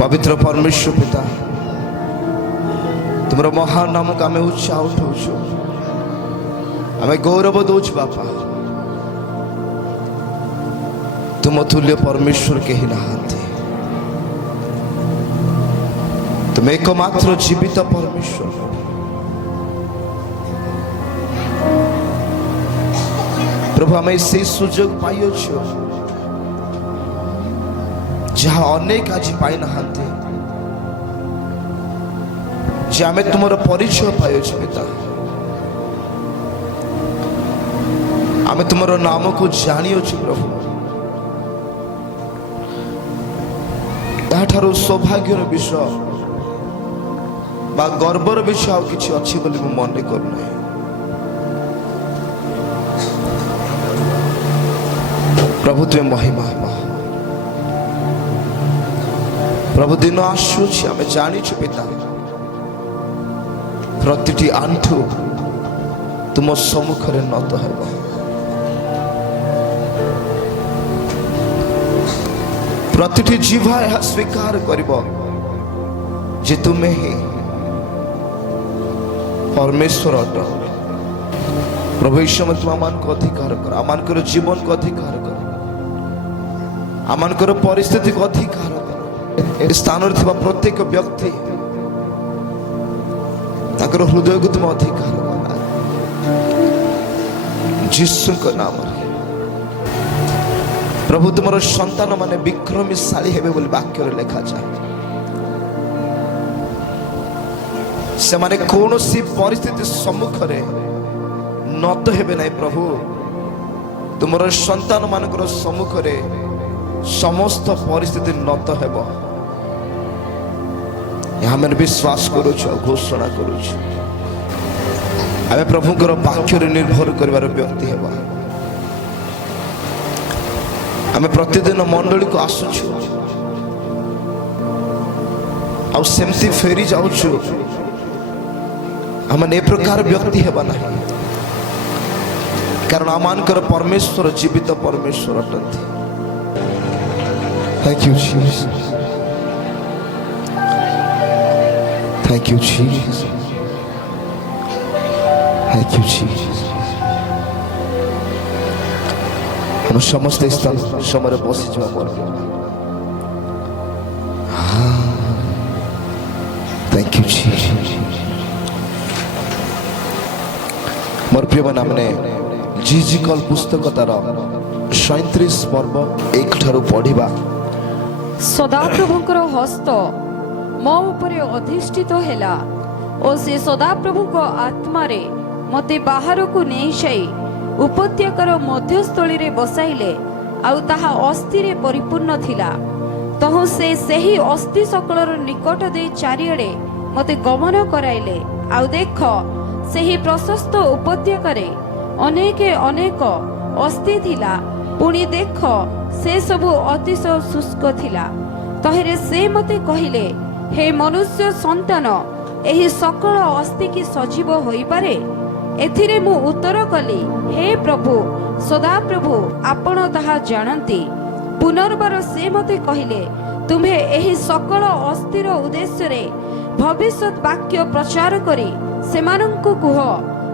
पवित्र परमेश्वर पिता तुम महान नाम को आम उत्साह उठाऊ आम गौरव दौच बापा तुम तुल्य परमेश्वर कहीं नहांती तुम एकमात्र जीवित परमेश्वर प्रभु आम से सुजोग पाई जहाँ अनेक आज पाई नहांती जे आम तुम परिचय पाई पिता आम तुम नाम को जानी प्रभु याठारु सौभाग्यर विषय बा गर्वर विषय आउ किछि अछि बोली मु मन करना प्रभु तुम महिमा प्रभु दिन आसुछि आमे जानी छु पिता प्रतिटी आंठु तुम सम्मुख रे नत हेबो प्रतिटी जीवा यह स्वीकार करिबो जे तुम्हें ही परमेश्वर अट प्रभु ईश्वर तुम आमान को अधिकार कर आमान को जीवन को अधिकार कर आमान को परिस्थिति को अधिकार कर स्थान प्रत्येक व्यक्ति ताकर हृदय को तुम अधिकार कर यीशु के नाम प्रभु तुम संतान माने विक्रमीशाली हेबे बोली वाक्य लिखा जाए से माने कौन सी परिस्थिति सम्मुख रे नत हेबे नहीं प्रभु तुम संतान मानकर सम्मुख रे समस्त परिस्थिति नत हेबो यहाँ मैंने विश्वास करुच घोषणा करुच आमे प्रभुकर वाक्य निर्भर कर व्यक्ति हेबा आमे प्रतिदिन मंडली को आसुछु आ सेमती फेरी जाउछु आम ए प्रकार व्यक्ति हेबा ना कारण आमानकर परमेश्वर जीवित परमेश्वर अटंती thank you Jesus thank you Jesus thank you Jesus हम समस्त स्थान समय बसी थैंक यू जीसस मोर प्रिय मन हमने जीजिकल पुस्तक तार 37 पर्व एक ठारू पढ़िबा सदाप्रभुଙ୍କର हस्त मो उपरे अधिष्ठित हेला और से सदाप्रभुଙ୍କ आत्मारे मते बाहर को नहीं जाई उपत्यकार मध्यस्थली रे बसाइले आउ ताहा अस्थि रे परिपूर्ण थिला तहु से सही अस्थि सकलर निकट दे चारिआडे मते गमन कराइले आउ देख सही प्रशस्त उपत्यकारे अनेक अनेक अस्थि थिला पुणी देख से सबु अतिशय शुष्क थिला तहेरे से मते कहिले हे मनुष्य संतान एही सकल अस्थि की सजीव होई पारे एथिरे मु उत्तर कली हे प्रभु सदा प्रभु आपण ताहा जानती पुनर्बार से मते कहिले तुम्हे एही सकल अस्थिर उद्देश्य रे भविष्यत वाक्य प्रचार करी सेमानंकु कुह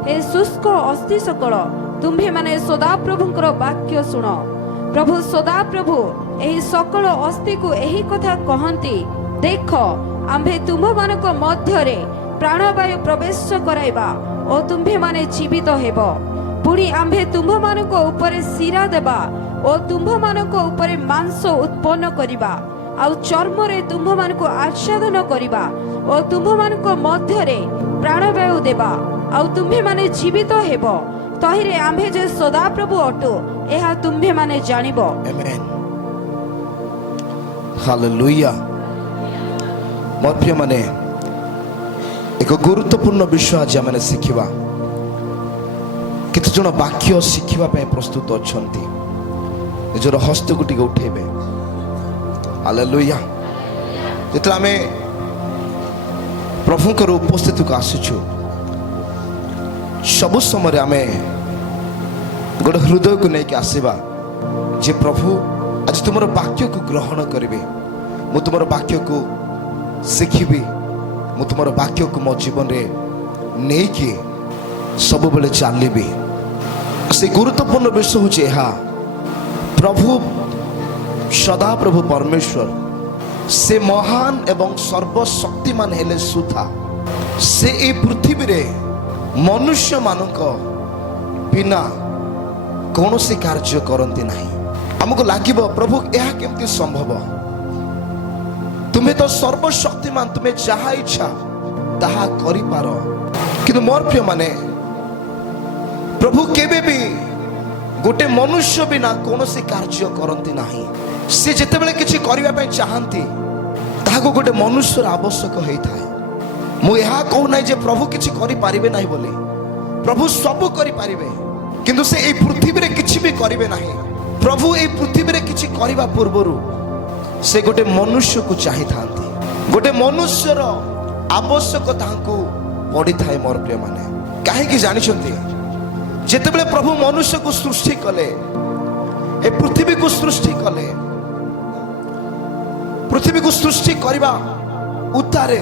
हे शुष्क अस्थि सकल तुम्हे माने सदा प्रभुंकर वाक्य सुन प्रभु सदा प्रभु एही सकल अस्थि को एही कथा कहंती देख आम्भे तुम मानक मध्य रे प्राणवायु प्रवेश कराइबा और तुम्हे माने जीवित हेबो पुणी आम्भे तुम मानक ऊपर शिरा देबा और तुम मानक ऊपर मांस उत्पन्न करिबा आउ चर्म रे तुम मानक आच्छादन करिबा और तुम मानक मध्य रे प्राणवायु देबा आउ तुम्हे माने जीवित हेबो तहिरे आम्भे जे सदा प्रभु अटो एहा तुम्हे माने जानिबो आमेन हालेलुया मोर प्रिय माने एक गुरुत्वपूर्ण विषय आज आमे शिखिबा केते जण वाक्य शिखिबा पे प्रस्तुत अछंती निजर हस्त को टिके उठेबे हालेलुया जेतला आमे प्रभुकर उपस्थिति को आसीछु सबु समय आमे गोटे हृदय को लेकिन आसवा जे प्रभु आज तुम वाक्य को ग्रहण करेंगे ମୁଁ ତୁମର ବାକ୍ୟକୁ ଶିଖିବି, ମୁଁ ତୁମର ବାକ୍ୟକୁ ମୋ ଜୀବନରେ ନେଇକି ସବୁବେଳେ ଚାଲିବି। ସେ ଗୁରୁତ୍ୱପୂର୍ଣ୍ଣ ବିଷୟ ହେଉଛି ଏହା, ପ୍ରଭୁ ସଦାପ୍ରଭୁ ପରମେଶ୍ୱର ସେ ମହାନ ଏବଂ ସର୍ବଶକ୍ତିମାନ ହେଲେ ସୁଦ୍ଧା ସେ ଏହି ପୃଥିବୀରେ ମନୁଷ୍ୟମାନଙ୍କ ବିନା କୌଣସି କାର୍ଯ୍ୟ କରନ୍ତି ନାହିଁ। ଆମକୁ ଲାଗିବ ପ୍ରଭୁ ଏହା କେମିତି ସମ୍ଭବ? ତୁମେ ତ ସର୍ବଶକ୍ତିମାନ, ତୁମେ ଯାହା ଇଚ୍ଛା ତାହା କରିପାର। କିନ୍ତୁ ମୋର ପ୍ରିୟମାନେ, ପ୍ରଭୁ କେବେ ବି ଗୋଟେ ମନୁଷ୍ୟ ବିନା କୌଣସି କାର୍ଯ୍ୟ କରନ୍ତି ନାହିଁ। ସେ ଯେତେବେଳେ କିଛି କରିବା ପାଇଁ ଚାହାନ୍ତି ତାହାକୁ ଗୋଟେ ମନୁଷ୍ୟର ଆବଶ୍ୟକ ହେଇଥାଏ। ମୁଁ ଏହା କହୁନାହିଁ ଯେ ପ୍ରଭୁ କିଛି କରିପାରିବେ ନାହିଁ ବୋଲି, ପ୍ରଭୁ ସବୁ କରିପାରିବେ, କିନ୍ତୁ ସେ ଏହି ପୃଥିବୀରେ କିଛି ବି କରିବେ ନାହିଁ। ପ୍ରଭୁ ଏହି ପୃଥିବୀରେ କିଛି କରିବା ପୂର୍ବରୁ ସେ ଗୋଟେ ମନୁଷ୍ୟକୁ ଚାହିଁଥାନ୍ତି। ଗୋଟେ ମନୁଷ୍ୟର ଆବଶ୍ୟକ ତାହାଙ୍କୁ ପଡ଼ିଥାଏ। ମୋର ପ୍ରିୟମାନେ, କାହିଁକି ଜାଣିଛନ୍ତି? ଯେତେବେଳେ ପ୍ରଭୁ ମନୁଷ୍ୟକୁ ସୃଷ୍ଟି କଲେ, ଏ ପୃଥିବୀକୁ ସୃଷ୍ଟି କଲେ, ପୃଥିବୀକୁ ସୃଷ୍ଟି କରିବା ଉତ୍ତାରେ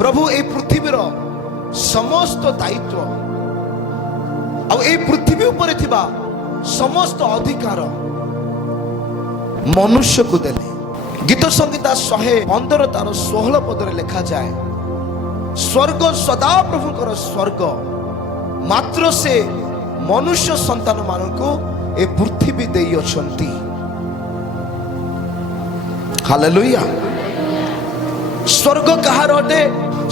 ପ୍ରଭୁ ଏହି ପୃଥିବୀର ସମସ୍ତ ଦାୟିତ୍ୱ ଆଉ ଏହି ପୃଥିବୀ ଉପରେ ଥିବା ସମସ୍ତ ଅଧିକାର ମନୁଷ୍ୟକୁ ଦେଲେ। ଗୀତ ସଂହିତା 115 ତାର 16 ପଦରେ ଲେଖାଯାଏ, ସ୍ୱର୍ଗ ସଦାପ୍ରଭୁଙ୍କର ସ୍ୱର୍ଗ, ମାତ୍ର ସେ ମନୁଷ୍ୟ ସନ୍ତାନ ମାନଙ୍କୁ ଏ ପୃଥିବୀ ଦେଇଅଛନ୍ତି। ହାଲେଲୁୟା। ସ୍ୱର୍ଗ କାହାର ଅଟେ?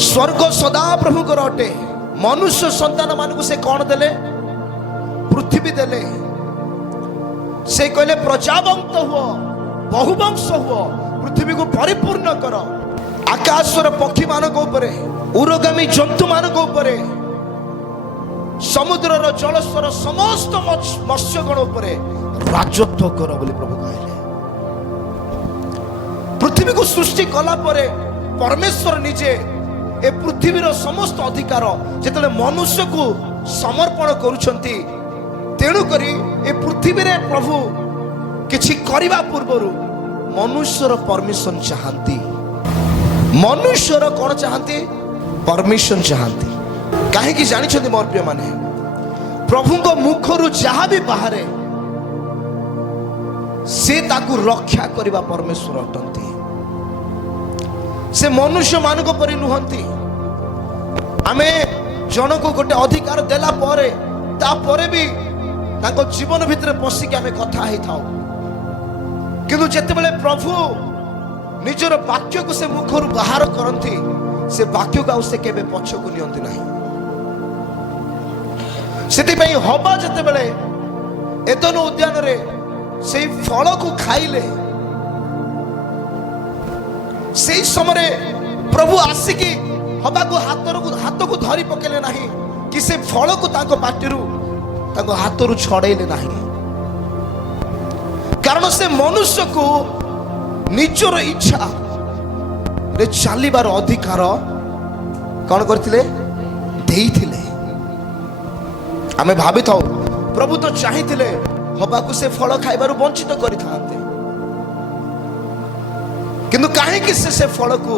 ସ୍ୱର୍ଗ ସଦାପ୍ରଭୁଙ୍କର ଅଟେ। ମନୁଷ୍ୟ ସନ୍ତାନ ମାନଙ୍କୁ ସେ କଣ ଦେଲେ? ପୃଥିବୀ ଦେଲେ। ସେ କହିଲେ ପ୍ରଜାବନ୍ତ ହୁଅ, ବହୁବଂଶ ହୁଅ, ପୃଥିବୀକୁ ପରିପୂର୍ଣ୍ଣ କର। ଆକାଶର ପକ୍ଷୀ ମାନଙ୍କ ଉପରେ, ଉରଗାମୀ ଜନ୍ତୁ ମାନଙ୍କ ଉପରେ, ସମୁଦ୍ରର ଜଳସ୍ତର ସମସ୍ତ ମତ୍ସ୍ୟଗଣ ଉପରେ ରାଜତ୍ୱ କର ବୋଲି ପ୍ରଭୁ କହିଲେ। ପୃଥିବୀକୁ ସୃଷ୍ଟି କଲା ପରେ ପରମେଶ୍ୱର ନିଜେ ଏ ପୃଥିବୀର ସମସ୍ତ ଅଧିକାର ଯେତେବେଳେ ମନୁଷ୍ୟକୁ ସମର୍ପଣ କରୁଛନ୍ତି, ତେଣୁକରି ଏ ପୃଥିବୀରେ ପ୍ରଭୁ କିଛି କରିବା ପୂର୍ବରୁ ମନୁଷ୍ୟର ପରମିଶନ ଚାହାନ୍ତି। ମନୁଷ୍ୟର କଣ ଚାହାନ୍ତି? ପରମିଶନ ଚାହାନ୍ତି। କାହିଁକି ଜାଣିଛନ୍ତି ମୋର ପ୍ରିୟମାନେ? ପ୍ରଭୁଙ୍କ ମୁଖରୁ ଯାହା ବି ବାହାରେ ସେ ତାକୁ ରକ୍ଷା କରିବା ପରମେଶ୍ୱର ଅଟନ୍ତି। ସେ ମନୁଷ୍ୟ ମାନଙ୍କ ପରି ନୁହନ୍ତି। ଆମେ ଜଣକୁ ଗୋଟେ ଅଧିକାର ଦେଲା ପରେ ତାପରେ ବି ତାଙ୍କ ଜୀବନ ଭିତରେ ପଶିକି ଆମେ କଥା ହେଇଥାଉ, କିନ୍ତୁ ଯେତେବେଳେ ପ୍ରଭୁ ନିଜର ବାକ୍ୟକୁ ସେ ମୁଖରୁ ବାହାର କରନ୍ତି, ସେ ବାକ୍ୟକୁ ଆଉ ସେ କେବେ ପଛକୁ ନିଅନ୍ତି ନାହିଁ। ସେଥିପାଇଁ ହବା ଯେତେବେଳେ ଏଦନ ଉଦ୍ୟାନରେ ସେଇ ଫଳକୁ ଖାଇଲେ, ସେଇ ସମୟରେ ପ୍ରଭୁ ଆସିକି ହବାକୁ ହାତକୁ ଧରି ପକେଇଲେ ନାହିଁ କି ସେ ଫଳକୁ ତାଙ୍କ ପାଟିରୁ ତାଙ୍କ ହାତରୁ ଛଡେଇଲେ ନାହିଁ। କାରଣ ସେ ମନୁଷ୍ୟକୁ ନିଜର ଇଚ୍ଛା ରେ ଚାଲିବାର ଅଧିକାର କଣ କରିଥିଲେ? ଦେଇଥିଲେ। ଆମେ ଭାବିଥାଉ ପ୍ରଭୁ ତ ଚାହିଁଥିଲେ ହବାକୁ ସେ ଫଳ ଖାଇବାରୁ ବଞ୍ଚିତ କରିଥାନ୍ତେ, କିନ୍ତୁ କାହିଁକି ସେ ଫଳକୁ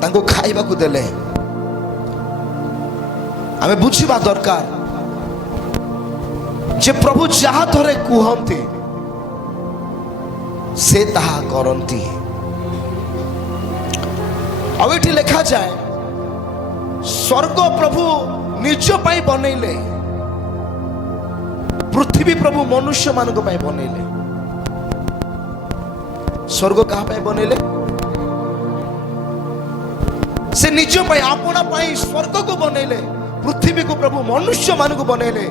ତାଙ୍କୁ ଖାଇବାକୁ ଦେଲେ? ଆମେ ବୁଝିବା ଦରକାର ଯେ ପ୍ରଭୁ ଯାହା ଥରେ କୁହନ୍ତି ସେ ତାହା କରନ୍ତି। ଆଉ ଏଠି ଲେଖାଯାଏ, ସ୍ୱର୍ଗ ପ୍ରଭୁ ନିଜ ପାଇଁ ବନେଇଲେ, ପୃଥିବୀ ପ୍ରଭୁ ମନୁଷ୍ୟ ମାନଙ୍କ ପାଇଁ ବନେଇଲେ। ସ୍ୱର୍ଗ କାହା ପାଇଁ ବନେଇଲେ? ସେ ନିଜ ପାଇଁ, ଆପଣା ପାଇଁ ସ୍ୱର୍ଗକୁ ବନେଇଲେ, ପୃଥିବୀକୁ ପ୍ରଭୁ ମନୁଷ୍ୟ ମାନଙ୍କୁ ବନେଇଲେ।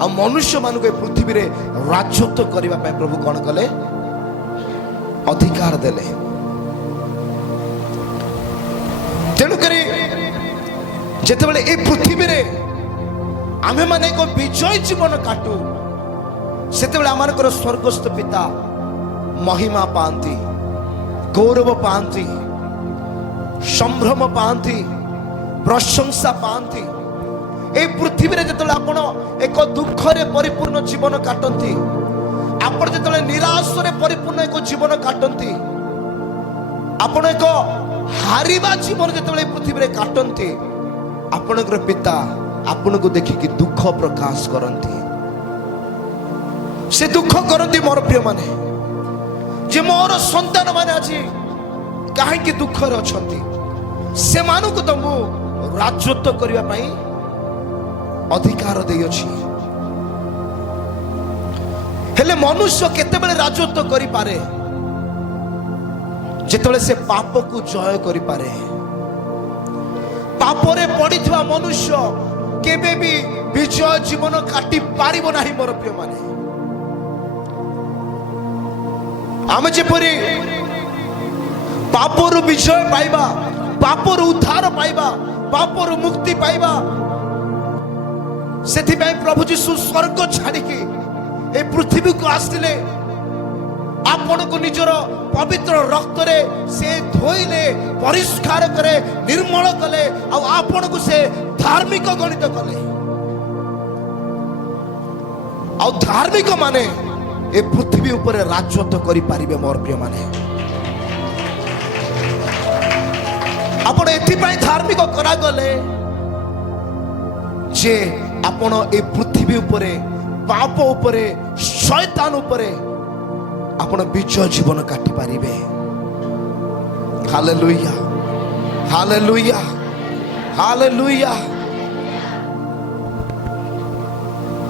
ଆଉ ମନୁଷ୍ୟ ମାନଙ୍କୁ ଏ ପୃଥିବୀରେ ରାଜତ୍ୱ କରିବା ପାଇଁ ପ୍ରଭୁ କଣ କଲେ? ଅଧିକାର ଦେଲେ। ତେଣୁକରି ଯେତେବେଳେ ଏ ପୃଥିବୀରେ ଆମେ ମାନେ ଏକ ବିଜୟ ଜୀବନ କାଟୁ, ସେତେବେଳେ ଆମମାନଙ୍କର ସ୍ୱର୍ଗସ୍ଥ ପିତା ମହିମା ପାଆନ୍ତି, ଗୌରବ ପାଆନ୍ତି, ସମ୍ଭ୍ରମ ପାଆନ୍ତି, ପ୍ରଶଂସା ପାଆନ୍ତି। এই পৃথিবীরে যেতବେଳେ ଆପଣ ଏକ ଦୁଃଖରେ ପରିପୂର୍ଣ୍ଣ ଜୀବନ କାଟନ୍ତି, ଆପଣ ଯେତେବେଳେ ନିରାଶରେ ପରିପୂର୍ଣ୍ଣ ଏକ ଜୀବନ କାଟନ୍ତି, ଆପଣ ଏକ ହାରିବା ଜୀବନ ଯେତେବେଳେ ପୃଥିବୀରେ କାଟନ୍ତି, ଆପଣଙ୍କର ପିତା ଆପଣଙ୍କୁ ଦେଖିକି ଦୁଃଖ ପ୍ରକାଶ କରନ୍ତି। ସେ ଦୁଃଖ କରନ୍ତି ମୋର ପ୍ରିୟ ମାନେ, ଯେ ମୋର ସନ୍ତାନ ମାନେ ଆଜି କାହିଁକି ଦୁଃଖରେ ଅଛନ୍ତି। ସେମାନଙ୍କୁ ତ ମୁଁ ରାଜତ୍ୱ କରିବା ପାଇଁ ଅଧିକାର ଦେଇଅଛି। ହେଲେ ମନୁଷ୍ୟ କେତେବେଳେ ରାଜତ୍ୱ କରିପାରେ? ଯେତେବେଳେ ସେ ପାପକୁ ଜୟ କରିପାରେ। ପାପରେ ପଡ଼ିଥିବା ମନୁଷ୍ୟ କେବେ ବି ବିଜୟ ଜୀବନ କାଟି ପାରିବ ନାହିଁ ମୋର ପ୍ରିୟ ମାନେ। ଆମେ ଯେପରି ପାପରୁ ବିଜୟ ପାଇବା, ପାପରୁ ଉଦ୍ଧାର ପାଇବା, ପାପରୁ ମୁକ୍ତି ପାଇବା, ସେଥିପାଇଁ ପ୍ରଭୁ ଯୀଶୁ ସ୍ୱର୍ଗ ଛାଡ଼ିକି ଏ ପୃଥିବୀକୁ ଆସିଥିଲେ। ଆପଣଙ୍କୁ ନିଜର ପବିତ୍ର ରକ୍ତରେ ସେ ଧୋଇଲେ, ପରିଷ୍କାର କରେ, ନିର୍ମଳ କଲେ, ଆଉ ଆପଣଙ୍କୁ ସେ ଧାର୍ମିକ ଗଣିତ କଲେ। ଆଉ ଧାର୍ମିକ ମାନେ ଏ ପୃଥିବୀ ଉପରେ ରାଜତ୍ୱ କରିପାରିବେ ମୋର ପ୍ରିୟ ମାନେ। ଆପଣ ଏଥିପାଇଁ ଧାର୍ମିକ କରାଗଲେ ଯେ ଆପଣ ଏ ପୃଥିବୀ ଉପରେ, ପାପ ଉପରେ, ଶୈତାନ ଉପରେ ଆପଣ ବିଜୟ ଜୀବନ କାଟି ପାରିବେ। Hallelujah, hallelujah, hallelujah.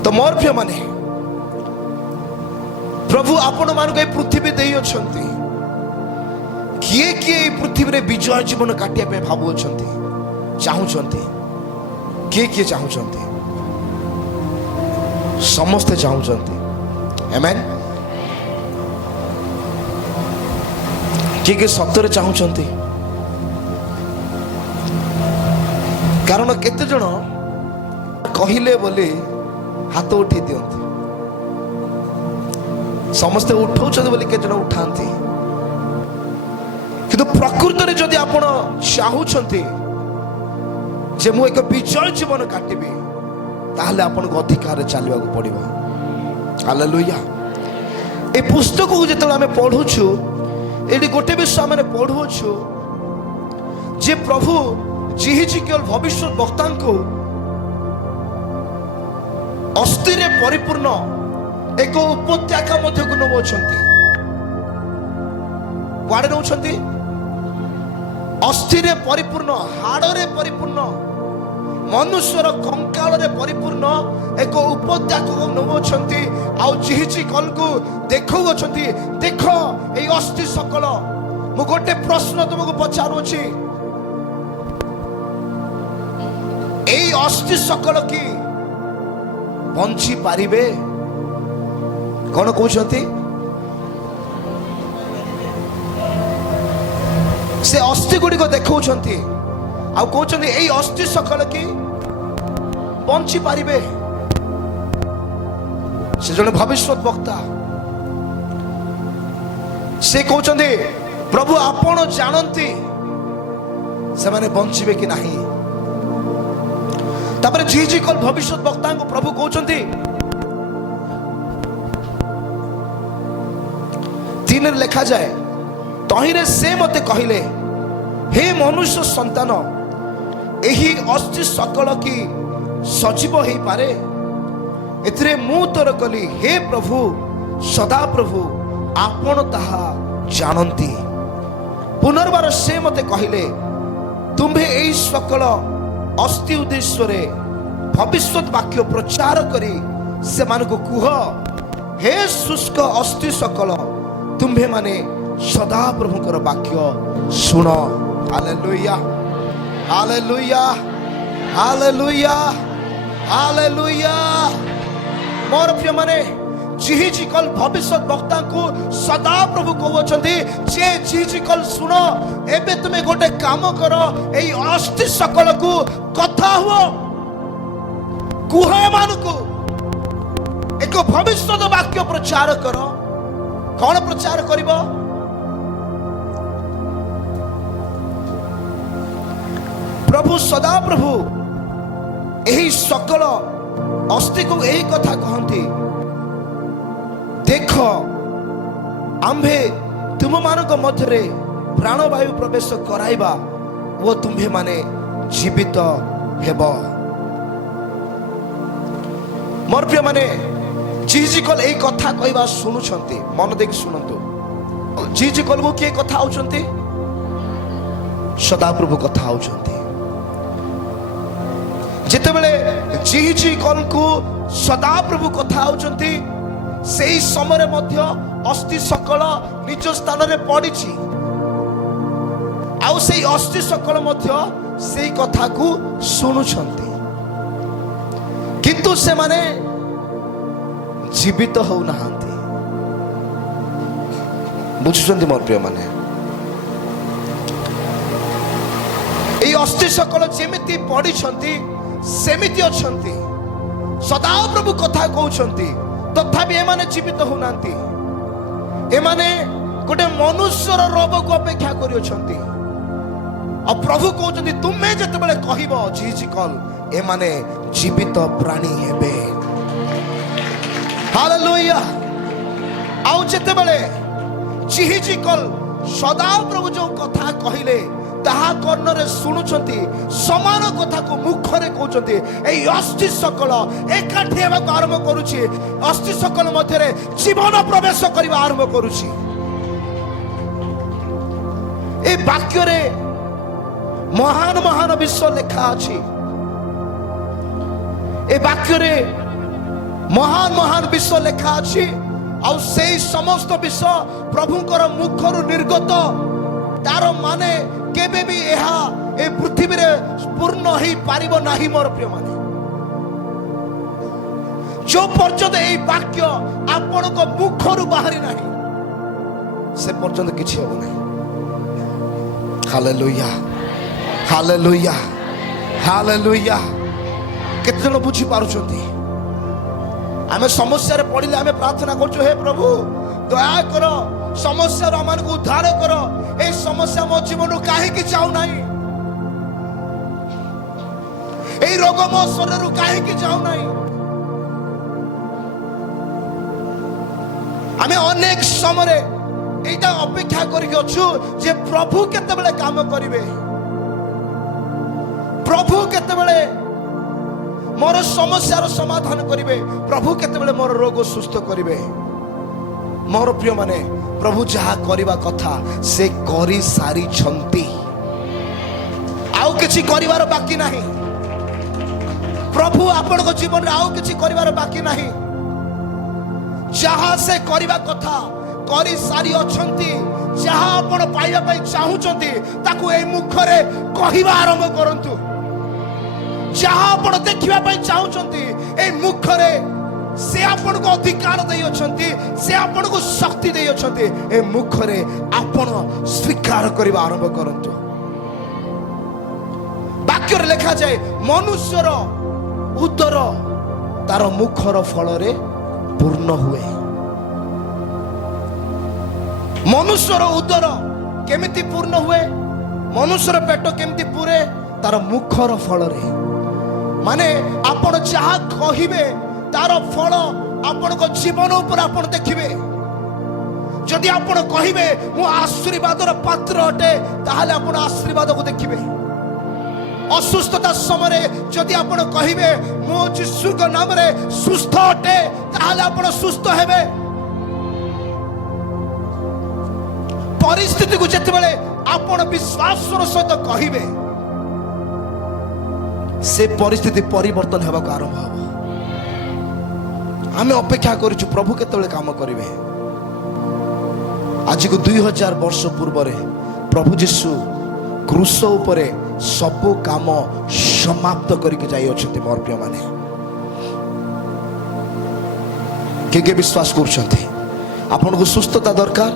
ତ ମୋର ପ୍ରିୟ ମାନେ, ପ୍ରଭୁ ଆପଣ ମାନଙ୍କୁ ଏ ପୃଥିବୀ ଦେଇଅଛନ୍ତି। କିଏ କିଏ ଏ ପୃଥିବୀରେ ବିଜୟ ଜୀବନ କାଟିବା ପାଇଁ ଭାବୁଅଛନ୍ତି, ଚାହୁଁଛନ୍ତି? କିଏ କିଏ ଚାହୁଁଛନ୍ତି? ସମସ୍ତେ ଚାହୁଁଛନ୍ତି। ଆମେନ୍। କିଏ କିଏ ସତରେ ଚାହୁଁଛନ୍ତି? କାରଣ କେତେ ଜଣ କହିଲେ ବୋଲି ହାତ ଉଠେଇ ଦିଅନ୍ତି। ସମସ୍ତେ ଉଠଉଛନ୍ତି ବୋଲି କେତେ ଜଣ ଉଠାନ୍ତି। କିନ୍ତୁ ପ୍ରକୃତରେ ଯଦି ଆପଣ ଚାହୁଁଛନ୍ତି ଯେ ମୁଁ ଏକ ବିଜୟ ଜୀବନ କାଟିବି, ତାହେଲେ ଆପଣଙ୍କୁ ଅଧିକାରରେ ଚାଲିବାକୁ ପଡ଼ିବ। ହାଲେଲୁୟା। ଏ ପୁସ୍ତକକୁ ଯେତେବେଳେ ଆମେ ପଢୁଛୁ, ଏଠି ଗୋଟେ ବିଷୟ ଆମେ ପଢୁଅଛୁ ଯେ ପ୍ରଭୁ ଜିହିଜିକେଲ ଭବିଷ୍ୟତ ବକ୍ତାଙ୍କୁ ଅସ୍ଥିରେ ପରିପୂର୍ଣ୍ଣ ଏକ ଉପତ୍ୟକା ମଧ୍ୟକୁ ନେଉଛନ୍ତି। କୁଆଡେ ନେଉଛନ୍ତି? ଅସ୍ଥିରେ ପରିପୂର୍ଣ୍ଣ, ହାଡରେ ପରିପୂର୍ଣ୍ଣ, ମନୁଷ୍ୟର କଙ୍କାଳରେ ପରିପୂର୍ଣ୍ଣ ଏକ ଉପତ୍ୟକାକୁ ନେଉଛନ୍ତି। ଆଉ ଜିହିଜିକେଲକୁ ଦେଖାଉଛନ୍ତି, ଦେଖ ଏଇ ଅସ୍ଥି ସକଳ। ମୁଁ ଗୋଟେ ପ୍ରଶ୍ନ ତୁମକୁ ପଚାରୁଛି, ଏଇ ଅସ୍ଥି ସକଳ କି ବଞ୍ଚି ପାରିବେ? କଣ କହୁଛନ୍ତି? ସେ ଅସ୍ଥି ଗୁଡ଼ିକ ଦେଖାଉଛନ୍ତି, ଆଉ କହୁଛନ୍ତି ଏଇ ଅସ୍ଥି ସକଳ କି ବଞ୍ଚି ପାରିବେ? ସେ ଜଣେ ଭବିଷ୍ୟତ ବକ୍ତା। ସେ କହୁଛନ୍ତି ପ୍ରଭୁ ଆପଣ ଜାଣନ୍ତି ସେମାନେ ବଞ୍ଚିବେ କି ନାହିଁ। ତାପରେ ଜିହିଜିକେଲ ଭବିଷ୍ୟତ ବକ୍ତାଙ୍କୁ ପ୍ରଭୁ କହୁଛନ୍ତି, 3ରେ ଲେଖାଯାଏ, ତହିଁରେ ସେ ମତେ କହିଲେ, ହେ ମନୁଷ୍ୟ ସନ୍ତାନ, ଏହି ଅସ୍ଥି ସକଳ କି ସଜୀବ ହେଇପାରେ? ଏଥିରେ ମୁଁ ଉତ୍ତର କଲି, ହେ ପ୍ରଭୁ, ସଦାପ୍ରଭୁ, ଆପଣ ତାହା ଜାଣନ୍ତି। ପୁନର୍ବାର ସେ ମତେ କହିଲେ, ତୁମ୍ଭେ ଏହି ସକଳ ଅସ୍ଥି ଉଦ୍ଦେଶ୍ୟରେ ଭବିଷ୍ୟତ ବାକ୍ୟ ପ୍ରଚାର କରି ସେମାନଙ୍କୁ କୁହ, ହେ ଶୁଷ୍କ ଅସ୍ଥି ସକଳ, ତୁମ୍ଭେ ମାନେ ସଦାପ୍ରଭୁଙ୍କର ବାକ୍ୟ ଶୁଣ। Hallelujah, hallelujah, hallelujah, hallelujah. ମୋର ପ୍ରିୟ ମାନେ, ଜିହିଜିକେଲ ଭବିଷ୍ୟତ ବକ୍ତାଙ୍କୁ ସଦାପ୍ରଭୁ କହୁଛନ୍ତି ଯେ ଜିହିଜିକେଲ ଶୁଣ, ଏବେ ତୁମେ ଗୋଟେ କାମ କର, ଏଇ ଅସ୍ଥି ସକଳକୁ କଥା ହୁଅ, କୁହ ଏମାନଙ୍କୁ ଏକ ଭବିଷ୍ୟତ ବାକ୍ୟ ପ୍ରଚାର କର। କଣ ପ୍ରଚାର କରିବ? ପ୍ରଭୁ ସଦାପ୍ରଭୁ ଏହି ସକଳ ଅସ୍ଥିକୁ ଏହି କଥା କହନ୍ତି देख आम्भे तुम मानक मध्य प्राणवायु प्रवेश कराइबा वो तुम्हें माने जीवित हेब। मोर प्रिय माने जीजिकल ए कथा कहवा शुणुछंती मन देख शुणतु। जीजिकल को किए कथा होचंती सदाप्रभु कथा होचंती। जेतेबेले जीजिकल को सदाप्रभु कथा होचंती सेही समय मध्य अस्थि सकल निज स्थान रे पड़िछि आउ सेही अस्थि सकल मध्य सेही कथा को शुणुछंती किंतु से माने जीवित हो नहांती। बुझुचंती मोर प्रिय माने ए अस्थि सकल जेमिति पड़िछंती सेमिति अछंती सदा प्रभु कथा कहउछंती तथापि एमाने जीवित हो नांती। एमाने गोटे मनुष्यर रोग को अपेक्षा करियोछंती और प्रभु कहउछंती तुमे जतबेले कहिबो जीजिकल एमाने जीवित प्राणी हेबे। हालेलुया। आउ जतबेले जीजिकल सदा प्रभु जो कथा कहिले ताहा कर्णरे शुणुछंती समान कथा को मुखरे कहउछंती ए अस्थि सकल एकाठी हेबाक आरंभ करूछि अस्थि सकल मध्यरे जीवन प्रवेश करिबा आरंभ करूछि। ए वाक्य रे महान महान विषय लिखा अछि। ए वाक्य रे महान महान विषय लिखा अछि और सेही समस्त विषय प्रभुଙ୍କର मुखରୁ निर्गत तार माने केबे भी एहा ए पृथ्वी रे पूर्ण ही पारिबो नाही। मोर प्रिय माने जो पर्यंत ए वाक्य आपण को मुखରୁ बाहरी नाही से पर्यंत किछि हो नाही। Hallelujah hallelujah hallelujah. केते जण बुझी पारुछंती आमे समस्या रे पड़िले आमे प्रार्थना करछु हे प्रभु दया करो समस्या रो मन को उद्धार करो ए समस्या मो जीवन रो काहे कि जाऊ नाही ए रोग मो शरीर रो काहे कि जाऊ नाही। आमे अनेक समय एटा अपेक्षा करि अछु जे प्रभु केते बेले काम करिवे प्रभु केते बेले मोर समस्या रो समाधान करिवे प्रभु केते बेले मोर रोग सुस्थ करिवे। मोर प्रिय माने प्रभु जहा करिबा कथा से करि सारी छंती आउ किछि करिवार बाकी नाही। प्रभु आपण को जीवन रे आउ किछि करिवार बाकी नाही। जहा से करिबा कथा करि सारी अछंती जहा आपण पाइबा पई चाहुचंती ताकू ए मुखरे कहिबा आरंभ करंतु। जहा आपण देखिबा पई चाहुचंती ए मुखरे से आपण को अधिकार दे अछंती से आपण को शक्ति दे अछंती ए मुखरे आपण स्वीकार करिबा आरंभ करंतु। वाक्य रे लिखा जाय मनुष्यर उदर तार मुखर फल रे पूर्ण हुए। मनुष्यर उदर केमिति पूर्ण हुए मनुष्यर पेट केमिति पूरे तार मुखर फल रे माने आपण जहा कहिबे तार फल आपण को जीवन ऊपर आपण देखिबे। जदि आपण कहिबे मु आशीर्वादर पात्र अटे ताहाले आपण आशीर्वाद को देखिबे। असुस्थता समय जदि आपण कहिबे मु यीशु के नाम रे सुस्थ अटे ताहाले आपण सुस्थ हेबे। परिस्थिति को जते बेले आपण विश्वासर सहित कहिबे से परिस्थिति परिवर्तन हेबा आरंभ हबो। आमे अपेक्षा करिछु प्रभु केतेबेले काम करिवे। आज को 2000 वर्ष पूर्व रे प्रभु यीशु क्रूस उपरे सब काम समाप्त करके जाई अछंती। मोर प्रिय माने के विश्वास करछंती आपन को सुस्थता दरकार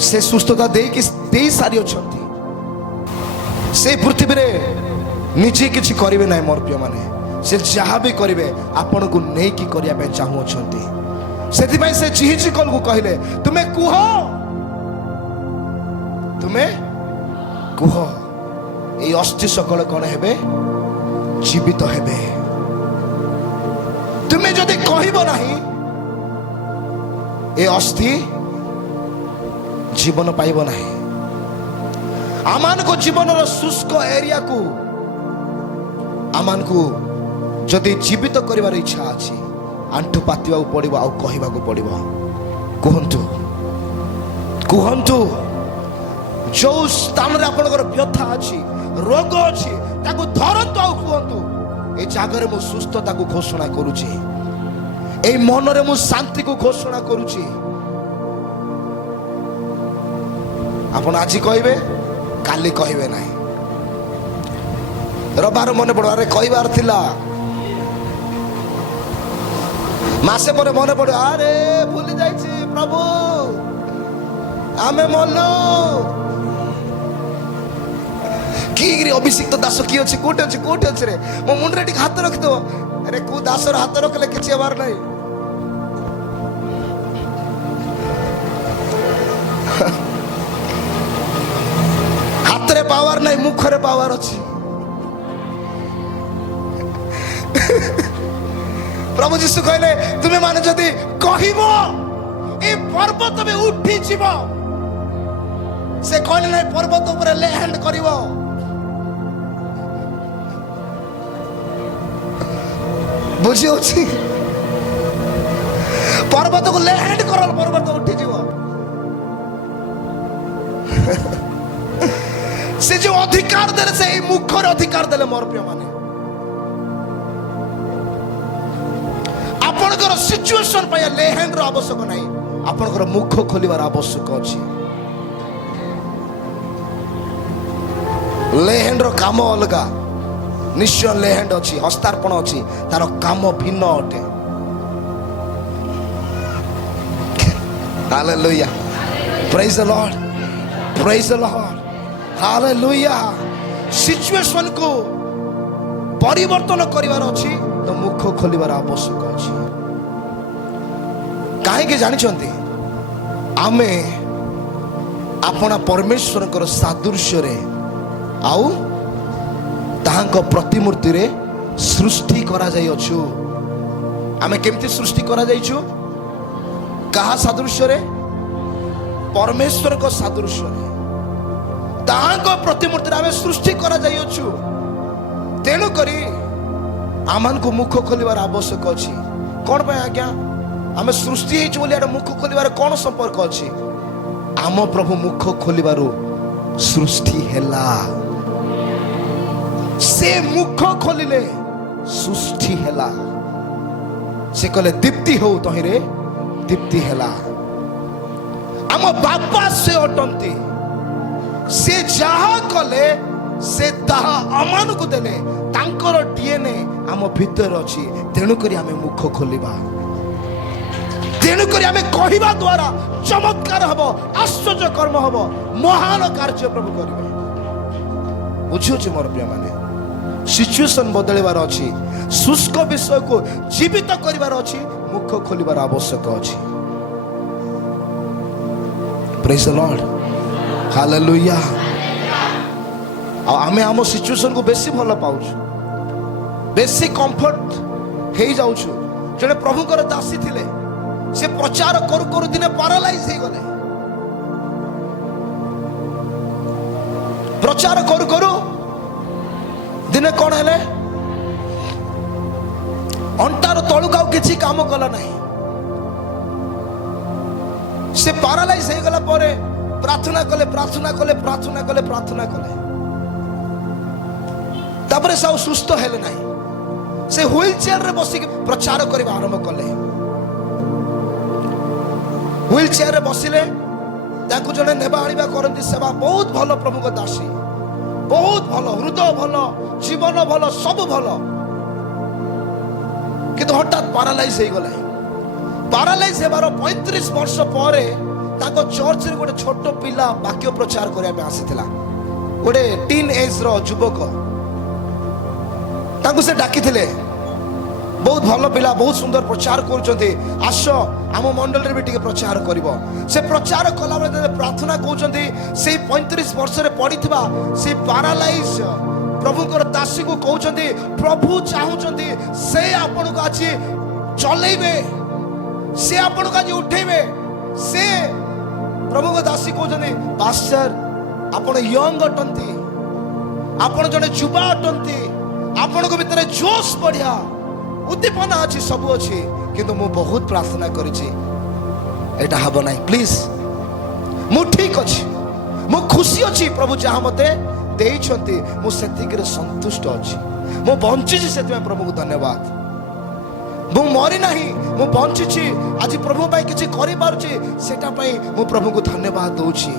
से सुस्थता दे सारी अछंती से पृथ्वी रे निजे किछि करिवे नै। मोर प्रिय माने से जहा भी करिवे आपन को नै कि करिया पे चाहू अछंती। सेति भाई से जीजिकल को कहले तुमे कुह ए अस्थि सकल कोन हेबे जीवित हेबे। तुमे जदि कहिबो नाही ए अस्थि जीवन पाइब ना आमान को जीवन शुष्क एरिया को आमान को जदि जीवित कर इच्छा अच्छी आंठू पातिबा पड़ो आउ कहवा पड़ो कहतु कहतु जो स्थान रे आपनकर व्यथा अच्छी रोग अच्छी ताकू धरतु आउ कहतु ए जागर मु सुस्थता को घोषणा करुची ए मन रे मु शांति को घोषणा करुची आपण आज कहबे काली कहबे ना रबार मन पड़ो अरे कहबार थिला मासे पर मन पड़ो अरे भूली जाइछि प्रभु आमे मल्लु कि अभिषिक्त दास किए अच्छे कोटे अच्छे रे मो मुंडरे टिक हाथ रख दो अरे को दासर हाथ रखले किछि हेबार नै हाथ रे पावर नै मुख रे पावर अछि प्रभु जीशु कहले तुमे माने जदि कहिबो ए पर्वत में उठी जीवो से कहले नै पर्वत ऊपर ले हैंड करिवो बुझियो छी पर्वत को ले हैंड करल पर्वत उठी जीवो से जो अधिकार देले से मुख रे अधिकार देले मोर प्रिय माने आपनकर सिचुएशन पाया ले हैंड रो आवश्यक नाही आपनकर मुख खोलिबार आवश्यक अछि ले हैंड रो काम अलगा निश्चय ले हैंड अछि हस्तार्पण अछि तार काम भिन्न अटे hallelujah praise the Lord praise the Lord hallelujah situation को परिवर्तन करिवार अछि तो मुख खोलिबार आवश्यक अछि काहे के जानि छथि आमे अपना परमेश्वर कर सादृश्य रे आउ ताहांको प्रतिमूर्ति रे सृष्टि करा जाई अछु आमे केमति सृष्टि करा जाईछु कहा सादृश्य रे परमेश्वर को सादृश्य रे ताहांको प्रतिमूर्ति रे आमे सृष्टि करा जाई अछु तेनु करी आमान को मुख खोलिबार आवश्यक अछि कोन पे आज्ञा आमे सृष्टि हेच बोली आर मुख खोलिबार कोन संपर्क अछि आम प्रभु मुख खोलिबारो सृष्टि हेला से मुख खोलिले सृष्टि हेला से कहले दीप्ति हो तहिरे दीप्ति हेला आम बापा से अटंती से जहा कले से ताहा अमान को देले तांकर डीएनए आम भीतर अछि तेणु करी आमे मुख खोलिबा तेणु करी आमे कहिबा द्वारा चमत्कार हबो आश्चर्य कर्म हबो महान कार्य प्रभु करिवे बुझियो छी मोर प्रिय माने सिचुएशन बदलेबार अछि शुष्क विषय को जीवित करिबार अछि मुख खोलिबार आवश्यक अछि प्रेज द लॉर्ड हालेलुया आमे आम सिचुएशन को बेसी भल पाउछु बेसी कंफर्ट हे जाउछु जने प्रभु कर दासी थिले से प्रचार करू करू दिने पैरालाइज हे गले प्रचार करू करू दिने कौन हेले अंटार तलुक किसी काम कला नहीं से पैरालाइज हो गला परे प्रार्थना कले प्रार्थना कले प्रार्थना कले प्रार्थना कले तापर से सुस्थ हेले नहीं से व्हील चेयर रे बसिक प्रचार करबा आरंभ कले व्हील चेयर रे बसिले ताकू जने नेबा आनिबा करंती सेवा बहुत भलो प्रभु को दासी बहुत भलो हृदय भलो जीवन भलो सब भलो किंतु हठात पैरालाइज हो गले पैरालाइज हेबार 35 वर्ष परे ताको चर्च रे गोटे छोट पिला वाक्य प्रचार करिया पे आसीथिला गोटे टीन एज रो युवक ताको से डाकी थिले बहुत भलो पिला बहुत सुंदर प्रचार करूचंती आस आम मंडल रे भी टिके प्रचार करिवो से प्रचार कला बेले प्रार्थना कहउचंती से 35 वर्ष रे पड़िथिबा से पैरालाइज प्रभु को दासी को कहउचंती प्रभु चाहुचंती से आपन को आज चलेबे से आपन को आज उठेबे ଦାସୀ କହୁଛନ୍ତି ପାଷ୍ଟର ଆପଣ ୟଙ୍ଗ ଅଟନ୍ତି, ଆପଣ ଜଣେ ଯୁବା ଅଟନ୍ତି, ଆପଣଙ୍କ ଭିତରେ ଜୋଶ ବଢିଆ ଉଦ୍ଦୀପନା ଅଛି, ସବୁ ଅଛି, କିନ୍ତୁ ମୁଁ ବହୁତ ପ୍ରାର୍ଥନା କରିଛି ଏଇଟା ହବ ନାହିଁ ପ୍ଲିଜ। ମୁଁ ଠିକ ଅଛି, ମୁଁ ଖୁସି ଅଛି, ପ୍ରଭୁ ଯାହା ମତେ ଦେଇଛନ୍ତି ମୁଁ ସେତିକିରେ ସନ୍ତୁଷ୍ଟ ଅଛି, ମୁଁ ବଞ୍ଚିଛି, ସେଥିପାଇଁ ପ୍ରଭୁଙ୍କୁ ଧନ୍ୟବାଦ। ମୁଁ ମରି ନାହିଁ, ମୁଁ ବଞ୍ଚିଛି, ଆଜି ପ୍ରଭୁ ପାଇଁ କିଛି କରିପାରୁଛି, ସେଟା ପାଇଁ ମୁଁ ପ୍ରଭୁଙ୍କୁ ଧନ୍ୟବାଦ ଦଉଛି।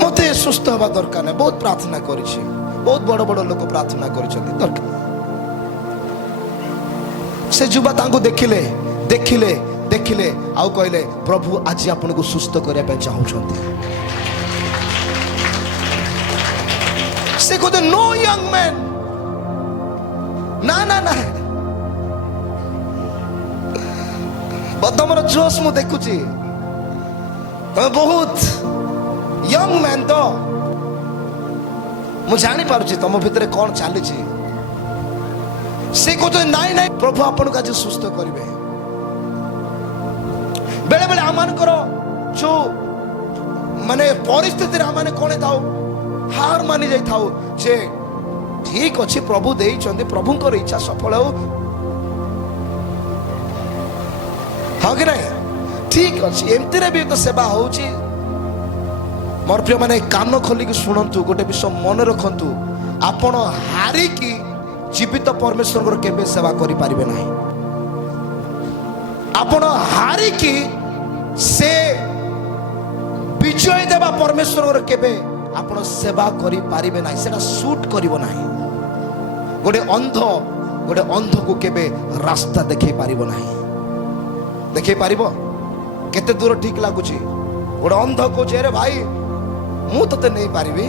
ମତେ ସୁସ୍ଥ ହେବା ଦରକାର ନାହିଁ, ବହୁତ ପ୍ରାର୍ଥନା କରିଛି, ବହୁତ ବଡ ବଡ ଲୋକ ପ୍ରାର୍ଥନା କରିଛନ୍ତି ଦରକାର। ସେ ଯୁବା ତାଙ୍କୁ ଦେଖିଲେ ଦେଖିଲେ ଦେଖିଲେ ଆଉ କହିଲେ ପ୍ରଭୁ ଆଜି ଆପଣଙ୍କୁ ସୁସ୍ଥ କରିବା ପାଇଁ ଚାହୁଁଛନ୍ତି। ସେ କହୁଥିଲେ नो यंग मैन, ନା ନା ନା, ତମର ଜୋଶ ମୁଁ ଦେଖୁଛି, ତମେ ବହୁତ ୟଙ୍ଗ ମ୍ୟାନ, ତ ମୁଁ ଜାଣିପାରୁଛି ତମ ଭିତରେ କଣ ଚାଲିଛି। ସେ କହୁଛନ୍ତି ନାଇଁ ନାଇଁ ପ୍ରଭୁ ଆପଣଙ୍କୁ ଆଜି ସୁସ୍ଥ କରିବେ। ବେଳେ ବେଳେ ଆମମାନଙ୍କର ଯୋଉ ମାନେ ପରିସ୍ଥିତିରେ ଆମେ କଣ ଥାଉ, ହାର ମାନି ଯାଇଥାଉ ଯେ ଠିକ ଅଛି ପ୍ରଭୁ ଦେଇଛନ୍ତି, ପ୍ରଭୁଙ୍କର ଇଚ୍ଛା ସଫଳ ହଉ, ହଁ କି ନାଇଁ, ଠିକ ଅଛି, ଏମିତିରେ ବି ତ ସେବା ହଉଛି। ମୋର ପ୍ରିୟ ମାନେ କାନ ଖୋଲିକି ଶୁଣନ୍ତୁ, ଗୋଟେ ବିଷୟ ମନେ ରଖନ୍ତୁ, ଆପଣ ହାରିକି ଜୀବିତ ପରମେଶ୍ୱରଙ୍କର କେବେ ସେବା କରିପାରିବେ ନାହିଁ। ଆପଣ ହାରିକି ସେ ବିଜୟ ଦେବା ପରମେଶ୍ୱରଙ୍କର କେବେ ଆପଣ ସେବା କରିପାରିବେ ନାହିଁ, ସେଟା ସୁଟ୍ କରିବ ନାହିଁ। ଗୋଟେ ଅନ୍ଧକୁ କେବେ ରାସ୍ତା ଦେଖେଇ ପାରିବ ନାହିଁ। ଦେଖେଇ ପାରିବ? କେତେ ଦୂର ଠିକ ଲାଗୁଛି? ଗୋଟେ ଅନ୍ଧ କହୁଛି ଆରେ ଭାଇ ମୁଁ ତତେ ନେଇ ପାରିବି,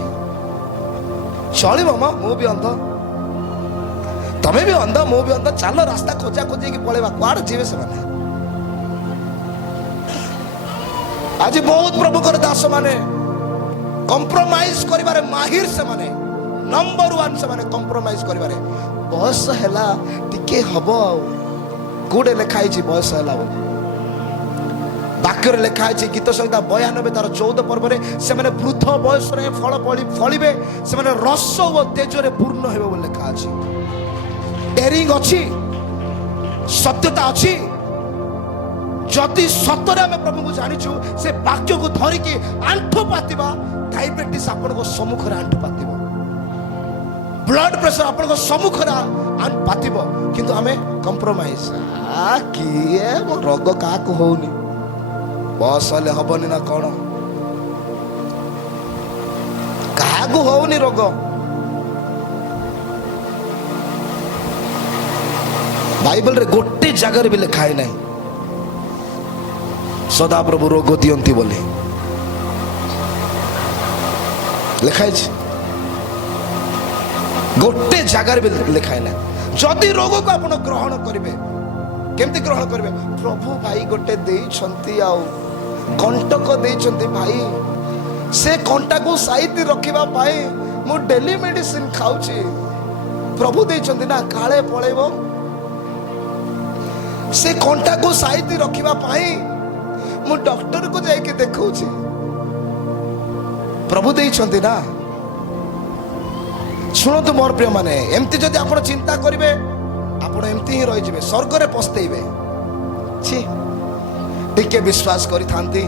ଚଳିବ ମା, ମୁଁ ବି ଅନ୍ଧ, ତମେ ବି ଅନ୍ଧ, ମୁଁ ବି ଅନ୍ଧ, ଚାଲ ରାସ୍ତା ଖୋଜା ଖୋଜିକି ପଳେଇବା। କୁଆଡେ ଯିବେ ସେମାନେ? ଆଜି ବହୁତ ପ୍ରଭୁଙ୍କର ଦାସ ମାନେ କମ୍ପ୍ରମାଇଜ କରିବାରେ ମାହିର, ସେମାନେ ନମ୍ବର 1, ସେମାନେ କମ୍ପ୍ରମାଇଜ କରିବାରେ। ବୟସ ହେଲା ଟିକେ ହବ, ଆଉ କୋଉଟେ ଲେଖା ହେଇଛି ବୟସ ହେଲା ବୋଲି? ବାକ୍ୟରେ ଲେଖା ହେଇଛି ଗୀତ ସଂହିତା 92 ତାର 14 ପର୍ବରେ ସେମାନେ ବୃଦ୍ଧ ବୟସରେ ଫଳ ଫଳିବେ, ସେମାନେ ରସ ଓ ତେଜରେ ପୂର୍ଣ୍ଣ ହେବେ ବୋଲି ଲେଖା ଅଛି। ଡେରିଂ ଅଛି, ସତ୍ୟତା ଅଛି। ଯଦି ସତରେ ଆମେ ପ୍ରଭୁଙ୍କୁ ଜାଣିଛୁ, ସେ ବାକ୍ୟକୁ ଧରିକି ଆଣ୍ଠୁ ପାତିବା, ଡାଇବେଟିସ୍ ଆପଣଙ୍କ ସମ୍ମୁଖରେ ଆଣ୍ଠୁ ପାତିବ, ବ୍ଲଡ ପ୍ରେସର ଆପଣଙ୍କ ସମ୍ମୁଖରେ ପାତିବ, କିନ୍ତୁ ଆମେ କମ୍ପ୍ରମାଇଜ, କିଏ ମୋ ରୋଗ କାହାକୁ ହଉନି, ବୟସ ହେଲେ ହବନି ନା କଣ, କାହାକୁ ହଉନି ରୋଗ। ବାଇବଲରେ ଗୋଟେ ଜାଗାରେ ବି ଲେଖା ହେଇ ନାହିଁ ସଦାପ୍ରଭୁ ରୋଗ ଦିଅନ୍ତି ବୋଲି। ଲେଖା ହେଇଛି ଗୋଟେ ଜାଗାରେ ବି ଲେଖା ହେଇନା। ଯଦି ରୋଗକୁ ଆପଣ ଗ୍ରହଣ କରିବେ, କେମିତି ଗ୍ରହଣ କରିବେ? ପ୍ରଭୁ ଭାଇ ଗୋଟେ ଦେଇଛନ୍ତି, ଆଉ କଣ୍ଟକ ଦେଇଛନ୍ତି ଭାଇ, ସେ କଣ୍ଟାକୁ ସାଇତି ରଖିବା ପାଇଁ ମୁଁ ଡେଲି ମେଡିସିନ ଖାଉଛି, ପ୍ରଭୁ ଦେଇଛନ୍ତି ନା, କାଳେ ପଳେଇବ, ସେ କଣ୍ଟାକୁ ସାଇତି ରଖିବା ପାଇଁ ମୁଁ ଡକ୍ଟରକୁ ଯାଇକି ଦେଖଉଛି, ପ୍ରଭୁ ଦେଇଛନ୍ତି ନା। ଶୁଣନ୍ତୁ ମୋର ପ୍ରିୟ ମାନେ, ଏମିତି ଯଦି ଆପଣ ଚିନ୍ତା କରିବେ, ଆପଣ ଏମିତି ହିଁ ରହିଯିବେ, ସ୍ୱର୍ଗରେ ପସ୍ତେଇବେ। ଟିକେ ବିଶ୍ୱାସ କରିଥାନ୍ତି,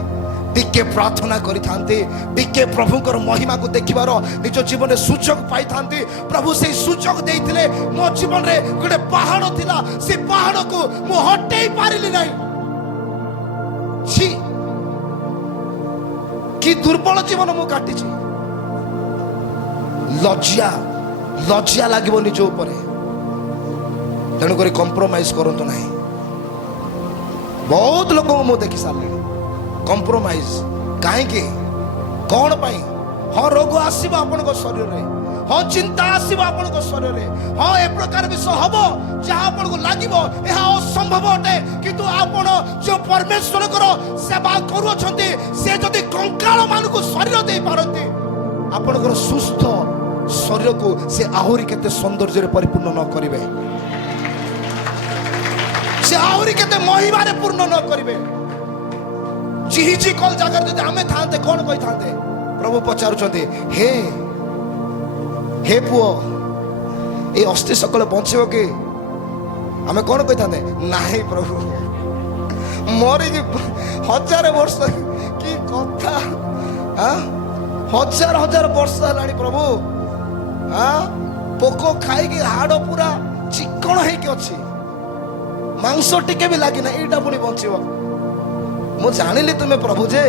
ଟିକେ ପ୍ରାର୍ଥନା କରିଥାନ୍ତି, ଟିକେ ପ୍ରଭୁଙ୍କର ମହିମାକୁ ଦେଖିବାର ନିଜ ଜୀବନରେ ସୁଯୋଗ ପାଇଥାନ୍ତି। ପ୍ରଭୁ ସେଇ ସୁଯୋଗ ଦେଇଥିଲେ। ମୋ ଜୀବନରେ ଗୋଟେ ପାହାଡ଼ ଥିଲା, ସେ ପାହାଡ଼କୁ ମୁଁ ହଟେଇ ପାରିଲି ନାହିଁ। କି ଦୁର୍ବଳ ଜୀବନ ମୁଁ କାଟିଛି। ଲଜ୍ଜା ଲାଗିବ ନିଜ ଉପରେ। ତେଣୁକରି କମ୍ପ୍ରମାଇଜ କରନ୍ତୁ ନାହିଁ। ବହୁତ ଲୋକଙ୍କୁ ମୁଁ ଦେଖି ସାରିଲିଣି କମ୍ପ୍ରମାଇଜ। କାହିଁକି? କଣ ପାଇଁ? ହଁ ରୋଗ ଆସିବ ଆପଣଙ୍କ ଶରୀରରେ, ହଁ ଚିନ୍ତା ଆସିବ ଆପଣଙ୍କ ଶରୀରରେ, ହଁ ଏ ପ୍ରକାର ବିଷୟ ହବ ଯାହା ଆପଣଙ୍କୁ ଲାଗିବ ଏହା ଅସମ୍ଭବ ଅଟେ। କିନ୍ତୁ ଆପଣ ଯୋଉ ପରମେଶ୍ୱରଙ୍କର ସେବା କରୁଅଛନ୍ତି, ସେ ଯଦି କଙ୍କାଳ ମାନଙ୍କୁ ଶରୀର ଦେଇପାରନ୍ତି, ଆପଣଙ୍କର ସୁସ୍ଥ ଶରୀରକୁ ସେ ଆହୁରି କେତେ ସୌନ୍ଦର୍ଯ୍ୟରେ ପରିପୂର୍ଣ୍ଣ ନ କରିବେ, ସେ ଆହୁରି କେତେ ମହିମାରେ ପୂର୍ଣ୍ଣ ନ କରିବେ। जिहिची कल जगह जदि आमे थांते कौन कही थांते प्रभु पचारुचंती हे हे पुओ ए अस्थि सकल बंचिबो कि आमे कौन कही थांते नाही प्रभु मरी हजार वर्ष की कथा हजार हजार वर्ष है प्रभु पोक खाई हाड़ पूरा चिकन है मांस टिके भी लगे ना यहाँ पुणी बचब मु जानिली तुम्हें प्रभु जे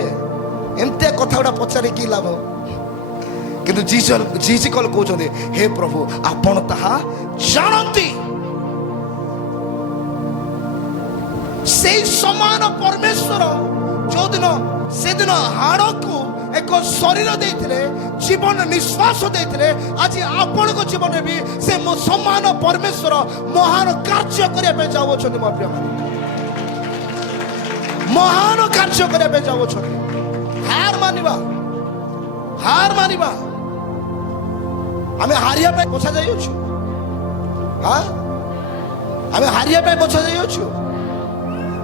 एमती कथा गुड़ा पचारि कि लाभ किंतु जीजी कल कहते हे प्रभु आपण ताहा जानती से समान परमेश्वर जो दिन से दिन हाड़ को एक शरीर देते जीवन निश्वास देते आज आपण को जीवन भी से समान परमेश्वर महान कार्य करने जाओ प्रिय महान कार्य करने जाओ हार मानिबा आमे हारिया पे बछा जाई छु हां आमे हारिया पे बछा जाई छु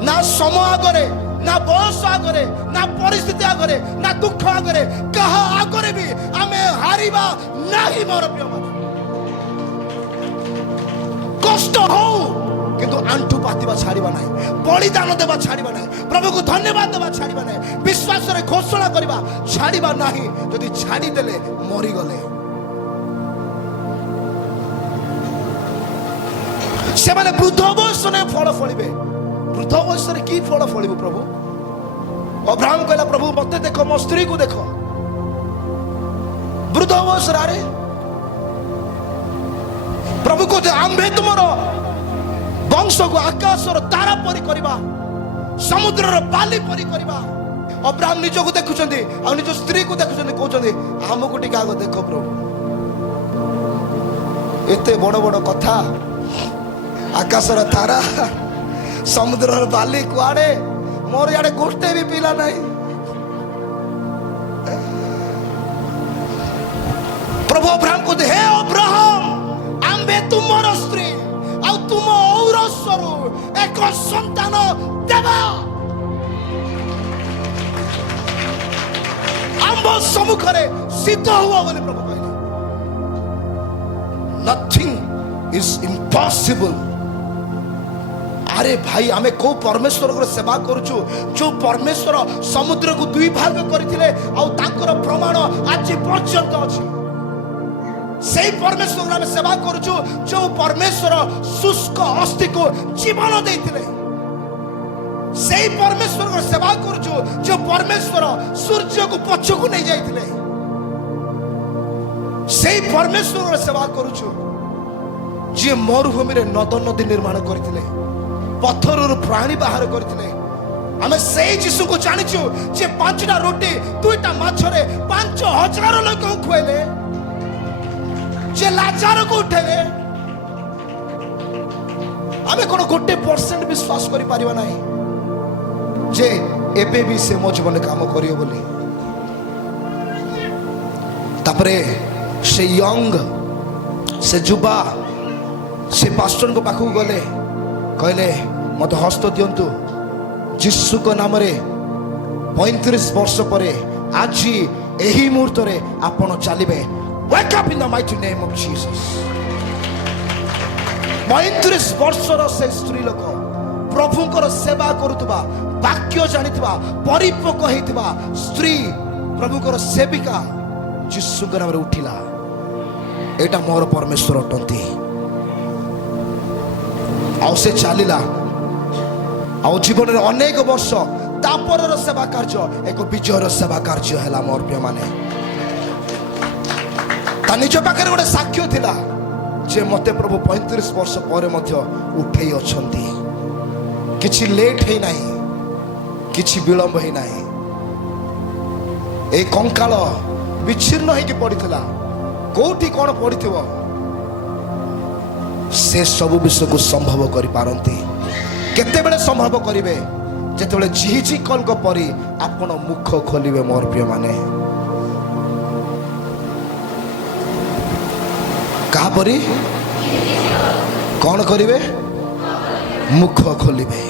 ना समय आगरे ना बयस आगरे ना परिस्थिति आगरे ना दुख आगरे कहा आगरे भी आमे हारिबा नाही मोर प्रिय मन कष्ट हो किंतु आंठू पातिबा छाड़िबा नाही बलिदान देबा छाड़िबा नाही प्रभु को धन्यवाद देबा छाड़िबा नाही विश्वास रे घोषणा करबा छाड़िबा नाही जदि छाड़ी देले मरि गले से माने वृद्ध बयस ने फल फलिबे वृद्ध बयस रे की फल फलिबो प्रभु अब्राहम कहला प्रभु मते देखो मो स्त्री को देखो वृद्ध बयस रे प्रभु को आंबे तुमरो वंश को आकाश और तारा परी करबा समुद्र रो बाली परी करबा अब्राहम निजो को देखुचंदी आ निजो स्त्री को देखुचंदी कहउचंदी हमको टिका आगो देखो प्रभु एते बड़ बड़ कथा आकाश रो तारा समुद्र रो बाली कुआड़े मोर याडे गोटे भी पिला नहीं प्रभु अब्राहम को हे अब्राहम आंबे तुमरो स्त्री आ तुम औरस्वरु एक संतान देवा आंब सम्मुखरे सिद्ध हुआ बोले प्रभु कहले नथिंग इज इम्पॉसिबल अरे भाई आमे को परमेश्वर को सेवा करूछु जो परमेश्वर समुद्र को दुई भाग करथिले आ तांकर प्रमाण आज पर्यंत अछि सेई परमेश्वर को आमे सेवा करूछु जो परमेश्वर शुष्क अस्थि को जीवन देथिले सेई परमेश्वर को सेवा करूछु जो परमेश्वर सूर्य को पछ को नहीं जाइथिले सेई परमेश्वर को सेवा करूछु जे मरुभूमि रे नद नदी निर्माण करथिले पत्थर प्राणी बाहर करथिले आमे सेई यीशु को जानिछु जे 5टा रोटी 2टा माछ रे 5000 लोक को खुएले जे लाचार को उठेले आमे कोन गोटे % विश्वास करि परिबा नाही जे एबे भी से मो जीवन काम करियो बोली तापरे से यंग से जुबा से पास्टर को पाखु गले कहले मत हस्त दियंतु यीशु को नाम रे 35 वर्ष परे आज एही मुहूर्त रे आपण चलिबे wake up in the mighty name of Jesus 35 वर्षर से स्त्री लोक प्रभुंकर सेवा करुवा वाक्य जानिथिबा परिपक्व हेतिबा स्त्री प्रभुकर सेविका यीशु के नाम रे उठिला एटा मोर परमेश्वर अटंती आउ से चलिला आउ जीवन रे अनेक वर्ष तापर सेवा कार्य एक विजयर सेवा कार्य है मोर प्रिय माने ता निज पाखे गोटे साक्ष्य थिला जे मते प्रभु 35 वर्ष पर मध्य उठेई अछंती किछि लेट है नाही किछि विलंब है नाही ए कंकाल विच्छिन्न है कि पड़िथिला कोठी कोन पड़िथिबो से सब विषय को संभव करि पारंती केते बेले संभव करिवे जेतेबेले झिझी कल को परी आपण मुख खोलिवे मोर प्रिय माने का परी कौन करिवे मुख खोलिवे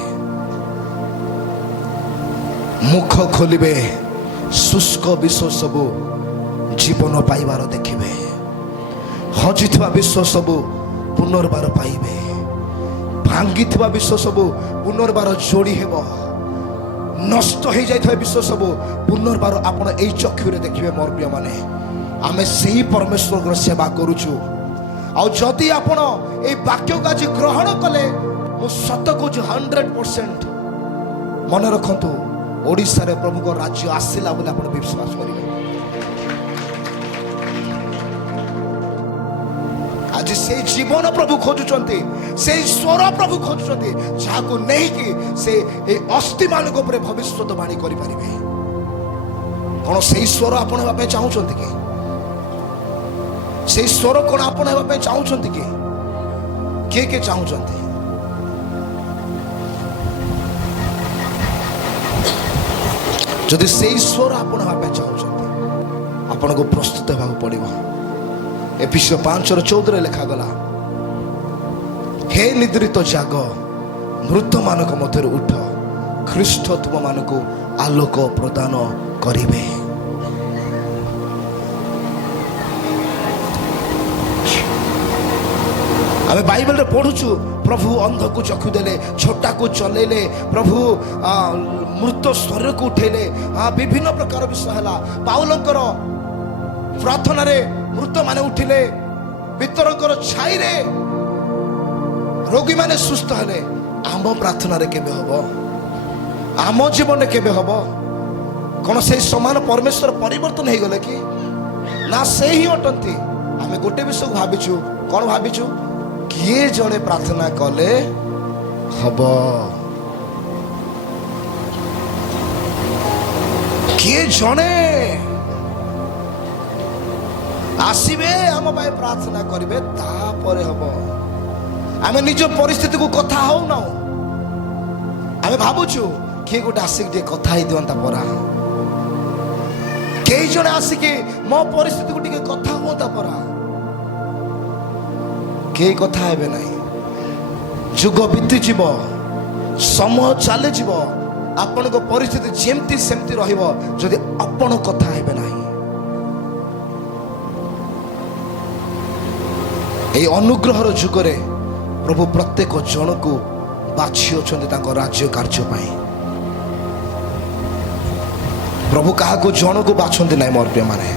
मुख खोलिबे शुष्क विश्व सबु जीवन पाइबार देखिबे हजिथिबा विश्व सबु पुनर्बार पाइबे भांगिथिबा विश्व सबु पुनर्बार जोड़ी हेबो नष्ट हो जाइथिबा विश्व सबु पुनर्बार आपण एई चक्षुरे देखिबे मोर प्रिय माने आमे सेही परमेश्वर को सेवा करूछु आ जदि आपण एई वाक्य को आज ग्रहण कले मु सत को 100% मन रखंतु ओडिसा रे प्रभु को राज्य आसिला बोले आपण विश्वास करिवे आज से जीवन प्रभु खोजुचंती से स्वर प्रभु खोजुचंती जाको नहीं कि से ए अस्थि मान को ऊपर भविष्यवाणी करि परिबे कोन से स्वर आपण हेबा पे चाहउचंती कि से स्वर कोन आपण हेबा पे चाहउचंती कि के चाहउचंती जदि से ईश्वर आपण हेबा पे चाहउचंती आपण को प्रस्तुत हेबा पड़िबो एफिसियो 5:14 लिखा गला हे निद्रित जाग मृत मानक मध्य उठ ख्रीष्ट तुम मानक आलोक प्रदान करिवे आमे बाइबल रे पढुछु प्रभु अंध को चक्षु देले छोटा को चलेले प्रभु मृत शरीर को उठेले विभिन्न प्रकार विषय हला पाउलंकर प्रार्थना रे मृत माने उठिले पितरंकर छाई रे रोगी माने सुस्थ हले आम प्रार्थना रे केबे हबो आम जीवन केबे हबो कोन से समान परमेश्वर परिवर्तन हे गले कि ना से ही अटंती आमे गोटे विषय भाबिछु कोन भाबिछु किए जणे प्रार्थना कले हबो किए जणे आसीबे आम भाई प्रार्थना करिवे तापरे हबो आमे निज परिस्थिति को कथा हो ना आमे भाबुछु के गोटे आसिक जे कथा ही दिवंता परा के जने आसिके मो परिस्थिति को टिके कथा होता परा के कथा हेबे नाही जुग बीती जीव समय चले जीव आपण को परिस्थिति जेमती सेमती रहिबो जदि आपण कथा हेबे नाही এই অনুগ্রহর যুগরে প্রভু প্রত্যেক জনকু বাছি অছন্তি তাଙ୍କ রাজ্য কার্য পাই প্রভু কাহাকু জনকু বাছন্তি নাই মোর প্রিয় মানে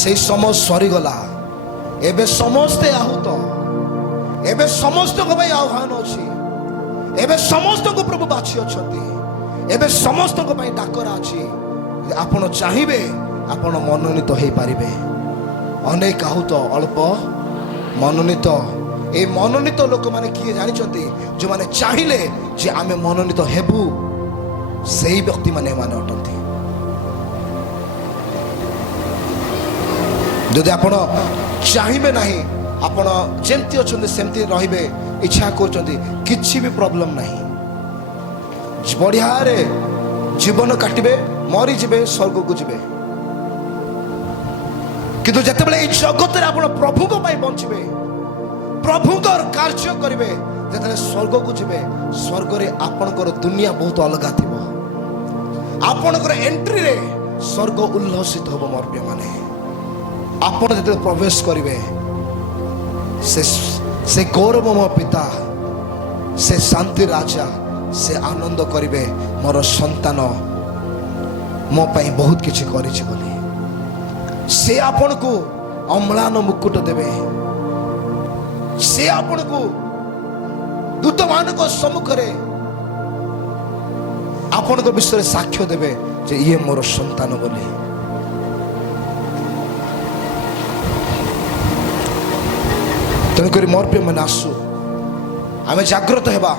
সেই সময় সরিগলা এবে সমস্তে আহুত এবে সমস্তক ভাই আহ্বান ଅଛି এবে সমস্তক প্রভু বাছি অছন্তি এবে সমস্তক ভাই ডাকরা ଅଛି আপন চাহিবে আপন মনোনীত হই পারিবে অনেক আহুত অল্প मनोनीत ए मनोनीत लोक माने किए जानिचंती जो माने चाहिए जे आमे मनोनीत हेबु सही व्यक्ति माने माने अटंती जदि आपण चाहिए नाही आपण जेमती अछंती सेमती रहिबे इच्छा करचंती किछि भी प्रॉब्लम नाही बढ़िया रे जीवन काटिबे मरी जिबे स्वर्ग को जिबे किंतु जते बेले जगत रे आपण प्रभु को पाई बंचिबे प्रभु को कार्य करिवे जते स्वर्ग को जिबे स्वर्ग रे आपनकर दुनिया बहुत अलग थिबो आपनकर एंट्री रे स्वर्ग उल्लसित होबो मोर प्रिय माने आपण जते प्रवेश करिवे से गौरवमय पिता से शांति राजा से आनंद करिवे मोर संतान मो पाई बहुत किछि करिछि बोली से आपण को अम्लान मुकुट देवे से आपण को दूत मान को सम्मुख रे आपण को विषय साक्ष्य देवे जे ये मोर संतान बोली तेणुक मोर पे मन आसु आमे जागृत हेबा